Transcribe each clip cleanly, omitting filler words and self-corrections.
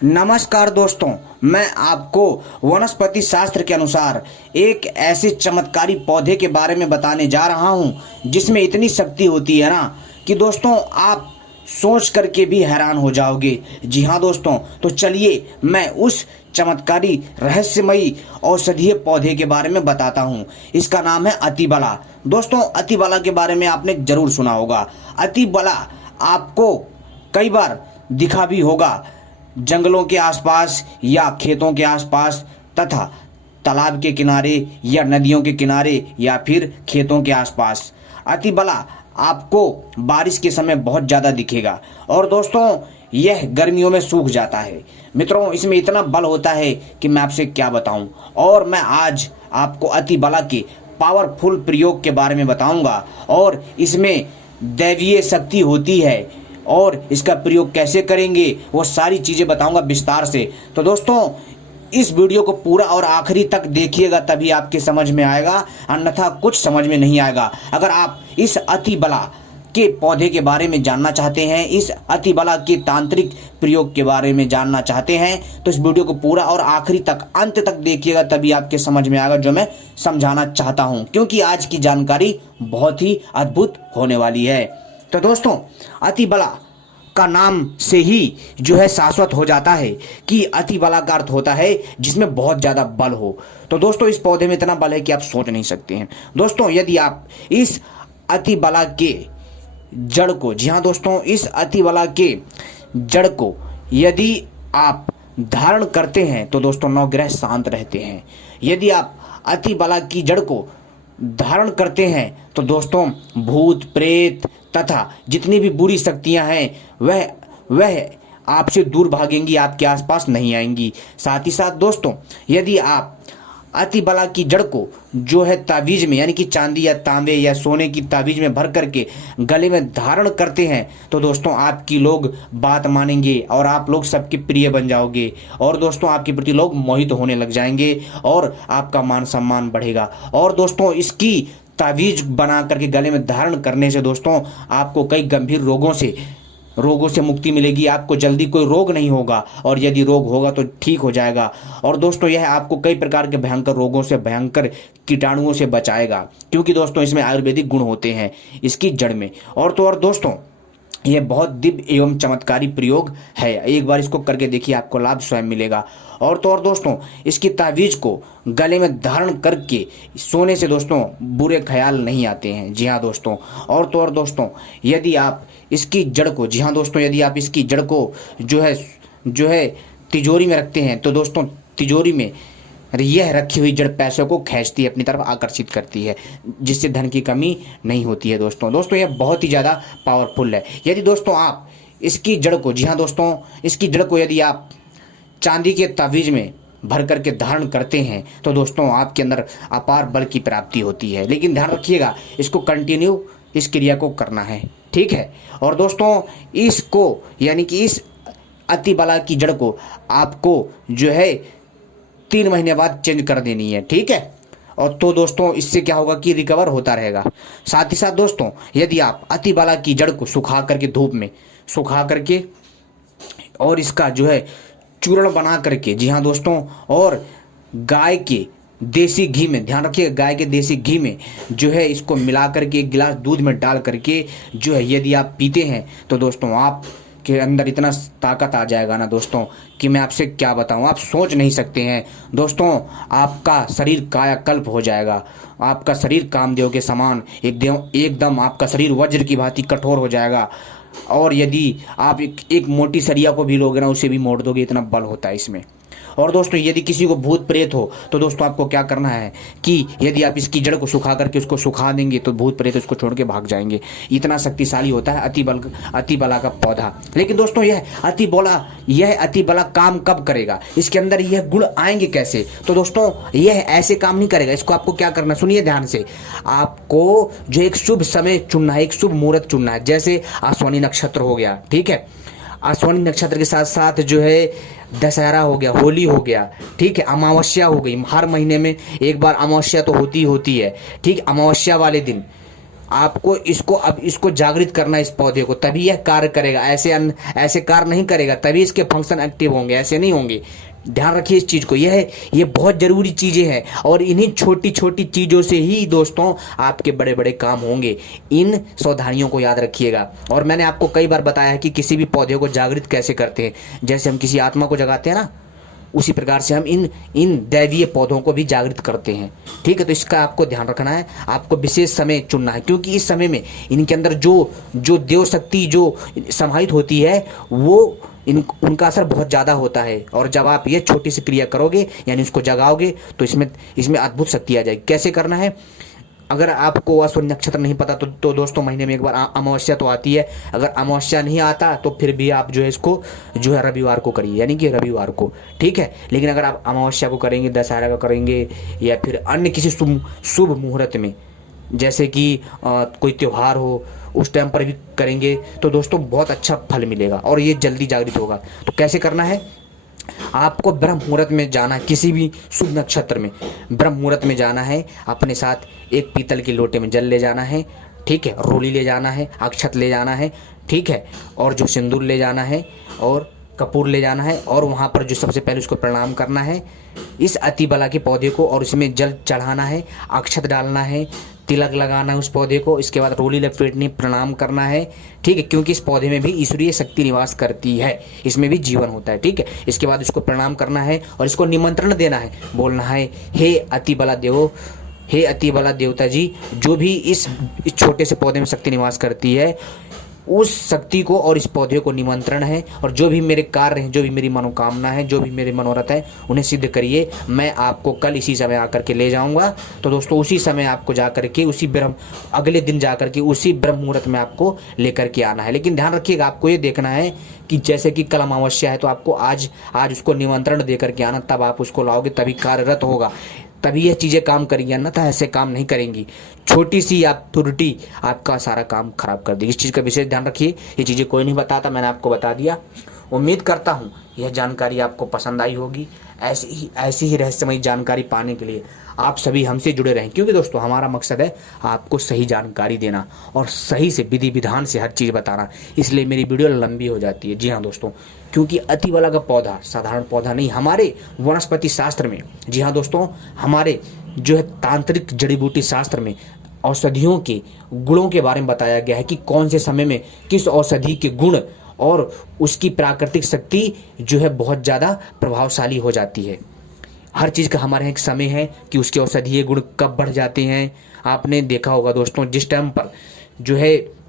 नमस्कार दोस्तों, मैं आपको वनस्पति शास्त्र के अनुसार एक ऐसे चमत्कारी पौधे के बारे में बताने जा रहा हूं जिसमें इतनी शक्ति होती है ना कि दोस्तों आप सोच करके भी हैरान हो जाओगे। जी हाँ दोस्तों, तो चलिए मैं उस चमत्कारी रहस्यमयी औषधीय पौधे के बारे में बताता हूँ। इसका नाम है अतिबला। दोस्तों अतिबला के बारे में आपने जरूर सुना होगा। अतिबला आपको कई बार दिखा भी होगा जंगलों के आसपास या खेतों के आसपास तथा तालाब के किनारे या नदियों के किनारे या फिर खेतों के आसपास। अतिबला आपको बारिश के समय बहुत ज़्यादा दिखेगा और दोस्तों यह गर्मियों में सूख जाता है। मित्रों इसमें इतना बल होता है कि मैं आपसे क्या बताऊं। और मैं आज आपको अतिबला के पावरफुल प्रयोग के बारे में बताऊंगा और इसमें दैवीय शक्ति होती है और इसका प्रयोग कैसे करेंगे वो सारी चीज़ें बताऊंगा विस्तार से। तो दोस्तों इस वीडियो को पूरा और आखिरी तक देखिएगा, तभी आपके समझ में आएगा, अन्यथा कुछ समझ में नहीं आएगा। अगर आप इस अतिबला के पौधे के बारे में जानना चाहते हैं, इस अतिबला के तांत्रिक प्रयोग के बारे में जानना चाहते हैं, तो इस वीडियो को पूरा और आखिरी तक अंत तक देखिएगा, तभी आपके समझ में आएगा जो मैं समझाना चाहता हूँ, क्योंकि आज की जानकारी बहुत ही अद्भुत होने वाली है। तो दोस्तों अतिबला का नाम से ही जो है शाश्वत हो जाता है कि अतिबला का अर्थ होता है जिसमें बहुत ज़्यादा बल हो। तो दोस्तों इस पौधे में इतना बल है कि आप सोच नहीं सकते हैं। दोस्तों यदि आप इस अतिबला के जड़ को, जी हाँ दोस्तों, इस अतिबला के जड़ को यदि आप धारण करते हैं तो दोस्तों नवग्रह शांत रहते हैं। यदि आप अतिबला की जड़ को धारण करते हैं तो दोस्तों भूत प्रेत तथा जितनी भी बुरी शक्तियां हैं वह आपसे दूर भागेंगी, आपके आसपास नहीं आएंगी। साथ ही साथ दोस्तों यदि आप अतिबला की जड़ को जो है तावीज में, यानी कि चांदी या तांबे या सोने की तावीज में भर करके गले में धारण करते हैं तो दोस्तों आपकी लोग बात मानेंगे और आप लोग सबके प्रिय बन जाओगे और दोस्तों आपके प्रति लोग मोहित होने लग जाएंगे और आपका मान सम्मान बढ़ेगा। और दोस्तों इसकी तावीज बना करके गले में धारण करने से दोस्तों आपको कई गंभीर रोगों से मुक्ति मिलेगी। आपको जल्दी कोई रोग नहीं होगा और यदि रोग होगा तो ठीक हो जाएगा। और दोस्तों यह आपको कई प्रकार के भयंकर रोगों से, भयंकर कीटाणुओं से बचाएगा, क्योंकि दोस्तों इसमें आयुर्वेदिक गुण होते हैं इसकी जड़ में। और तो और दोस्तों यह बहुत दिव्य एवं चमत्कारी प्रयोग है। एक बार इसको करके देखिए, आपको लाभ स्वयं मिलेगा। और तो और दोस्तों इसकी तावीज को गले में धारण करके सोने से दोस्तों बुरे ख्याल नहीं आते हैं। जी हाँ दोस्तों। और तो और दोस्तों यदि आप इसकी जड़ को, जी हाँ दोस्तों, यदि आप इसकी जड़ को जो है तिजोरी में रखते हैं तो दोस्तों तिजोरी में यह रखी हुई जड़ पैसों को खींचती है, अपनी तरफ आकर्षित करती है, जिससे धन की कमी नहीं होती है। दोस्तों यह बहुत ही ज़्यादा पावरफुल है। यदि दोस्तों आप इसकी जड़ को, जी हाँ दोस्तों, इसकी जड़ को यदि आप चांदी के तावीज में भर करके धारण करते हैं तो दोस्तों आपके अंदर अपार बल की प्राप्ति होती है। लेकिन ध्यान रखिएगा, इसको कंटिन्यू इस क्रिया को करना है, ठीक है। और दोस्तों इसको, यानी कि इस अतिबला की जड़ को आपको जो है 3 महीने बाद चेंज कर देनी है, ठीक है। और तो दोस्तों इससे क्या होगा कि रिकवर होता रहेगा। साथ ही साथ दोस्तों यदि आप अतिबला की जड़ को सुखा करके, धूप में सुखा करके और इसका जो है चूर्ण बना करके, जी हाँ दोस्तों, और गाय के देसी घी में, ध्यान रखिएगा, गाय के देसी घी में जो है इसको मिला करके एक गिलास दूध में डाल करके जो है यदि आप पीते हैं तो दोस्तों आप के अंदर इतना ताकत आ जाएगा ना दोस्तों कि मैं आपसे क्या बताऊं, आप सोच नहीं सकते हैं। दोस्तों आपका शरीर कायाकल्प हो जाएगा, आपका शरीर कामदेव के समान एकदम आपका शरीर वज्र की भांति कठोर हो जाएगा। और यदि आप एक मोटी सरिया को भी लोगे ना, उसे भी मोड़ दोगे, इतना बल होता है इसमें। और दोस्तों यदि किसी को भूत प्रेत हो तो दोस्तों आपको क्या करना है कि यदि आप इसकी जड़ को सुखा करके उसको सुखा देंगे तो भूत प्रेत उसको छोड़ के भाग जाएंगे। इतना शक्तिशाली होता है अतिबला का पौधा। लेकिन दोस्तों यह अतिबला काम कब करेगा, इसके अंदर यह गुण आएंगे कैसे? तो दोस्तों यह ऐसे काम नहीं करेगा। इसको आपको क्या करना, सुनिए ध्यान से। आपको जो एक शुभ समय चुनना है, एक शुभ मुहूर्त चुनना है। जैसे आश्विनी नक्षत्र हो गया, ठीक है, आश्विनी नक्षत्र के साथ साथ जो है दशहरा हो गया, होली हो गया, ठीक है, अमावस्या हो गई। हर महीने में एक बार अमावस्या तो होती है, ठीक, अमावस्या वाले दिन आपको इसको जागृत करना है, इस पौधे को, तभी यह कार्य करेगा। ऐसे कार्य नहीं करेगा, तभी इसके फंक्शन एक्टिव होंगे, ऐसे नहीं होंगे। ध्यान रखिए इस चीज़ को, ये बहुत ज़रूरी चीज़ें हैं और इन्हीं छोटी छोटी चीज़ों से ही दोस्तों आपके बड़े बड़े काम होंगे। इन सावधानियों को याद रखिएगा। और मैंने आपको कई बार बताया है कि किसी भी पौधे को जागृत कैसे करते हैं। जैसे हम किसी आत्मा को जगाते हैं ना, उसी प्रकार से हम इन दैवीय पौधों को भी जागृत करते हैं। ठीक है, तो इसका आपको ध्यान रखना है। आपको विशेष समय चुनना है, क्योंकि इस समय में इनके अंदर जो देव शक्ति जो समाहित होती है वो उनका असर बहुत ज़्यादा होता है। और जब आप ये छोटी सी क्रिया करोगे, यानी उसको जगाओगे, तो इसमें अद्भुत शक्ति आ जाएगी। कैसे करना है? अगर आपको अश्विनी नक्षत्र नहीं पता तो दोस्तों महीने में एक बार अमावस्या तो आती है। अगर अमावस्या नहीं आता तो फिर भी आप जो है इसको जो है रविवार को करिए, यानी कि रविवार को। ठीक है, लेकिन अगर आप अमावस्या को करेंगे, दशहरा का करेंगे, या फिर अन्य किसी शुभ मुहूर्त में, जैसे कि कोई त्यौहार हो, उस टाइम पर भी करेंगे, तो दोस्तों बहुत अच्छा फल मिलेगा और ये जल्दी जागृत होगा। तो कैसे करना है? आपको ब्रह्म मुहूर्त में जाना है, किसी भी शुभ नक्षत्र में ब्रह्म मुहूर्त में जाना है। अपने साथ एक पीतल के लोटे में जल ले जाना है। ठीक है, रोली ले जाना है, अक्षत ले जाना है। ठीक है, और जो सिंदूर ले जाना है और कपूर ले जाना है, और वहाँ पर जो सबसे पहले उसको प्रणाम करना है, इस अतिबला के पौधे को, और उसमें जल चढ़ाना है, अक्षत डालना है, तिलक लगाना है उस पौधे को। इसके बाद रोली लपेटनी, प्रणाम करना है। ठीक है, क्योंकि इस पौधे में भी ईश्वरीय शक्ति निवास करती है, इसमें भी जीवन होता है। ठीक है, इसके बाद इसको प्रणाम करना है और इसको निमंत्रण देना है, बोलना है, हे अतिबला देवो, हे अतिबला देवता जी, जो भी इस छोटे से पौधे में शक्ति निवास करती है, उस शक्ति को और इस पौधे को निमंत्रण है, और जो भी मेरे कार्य हैं, जो भी मेरी मनोकामना है, जो भी मेरे मनोरथ है, उन्हें सिद्ध करिए। मैं आपको कल इसी समय आकर के ले जाऊंगा। तो दोस्तों उसी समय आपको जाकर के अगले दिन जाकर के उसी ब्रह्म मुहूर्त में आपको लेकर के आना है। लेकिन ध्यान रखिएगा, आपको ये देखना है कि जैसे कि कल अमावस्या है, तो आपको आज उसको निमंत्रण दे करके आना, तब आप उसको लाओगे, तभी कार्यरत होगा, तभी यह चीज़ें काम करेंगी, अन्यथा ऐसे काम नहीं करेंगी। छोटी सी आप त्रुटि आपका सारा काम खराब कर देगी। इस चीज़ का विशेष ध्यान रखिए। ये चीज़ें कोई नहीं बताता, मैंने आपको बता दिया। उम्मीद करता हूँ यह जानकारी आपको पसंद आई होगी। ऐसी ही रहस्यमयी जानकारी पाने के लिए आप सभी हमसे जुड़े रहें, क्योंकि दोस्तों हमारा मकसद है आपको सही जानकारी देना और सही से विधि विधान से हर चीज़ बताना। इसलिए मेरी वीडियो लंबी हो जाती है। जी हाँ दोस्तों, क्योंकि अतिबला का पौधा साधारण पौधा नहीं, हमारे वनस्पति शास्त्र में, जी हाँ दोस्तों, हमारे जो है तांत्रिक जड़ी बूटी शास्त्र में औषधियों के गुणों के बारे में बताया गया है कि कौन से समय में किस औषधि के गुण और उसकी प्राकृतिक शक्ति जो है बहुत ज़्यादा प्रभावशाली हो जाती है। हर चीज़ का हमारे यहाँ एक समय है कि उसके औषधीय गुण कब बढ़ जाते हैं। आपने देखा होगा दोस्तों, जिस टाइम पर जो है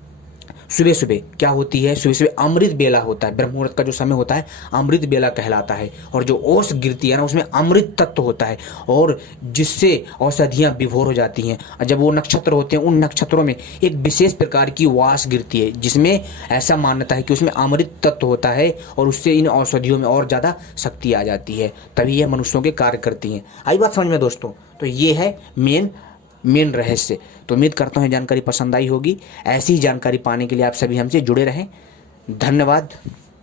सुबह सुबह क्या होती है, सुबह सुबह अमृत बेला होता है, ब्रह्म मुहूर्त का जो समय होता है अमृत बेला कहलाता है, और जो ओस गिरती है ना, उसमें अमृत तत्व होता है, और जिससे औषधियाँ विभोर हो जाती हैं। और जब वो नक्षत्र होते हैं, उन नक्षत्रों में एक विशेष प्रकार की वास गिरती है, जिसमें ऐसा मान्यता है कि उसमें अमृत तत्व होता है, और उससे इन औषधियों में और ज़्यादा शक्ति आ जाती है, तभी यह मनुष्यों के कार्य करती हैं। आई बात समझ में दोस्तों? तो ये है मेन रहस्य। तो उम्मीद करता हूँ जानकारी पसंद आई होगी। ऐसी ही जानकारी पाने के लिए आप सभी हमसे जुड़े रहें। धन्यवाद।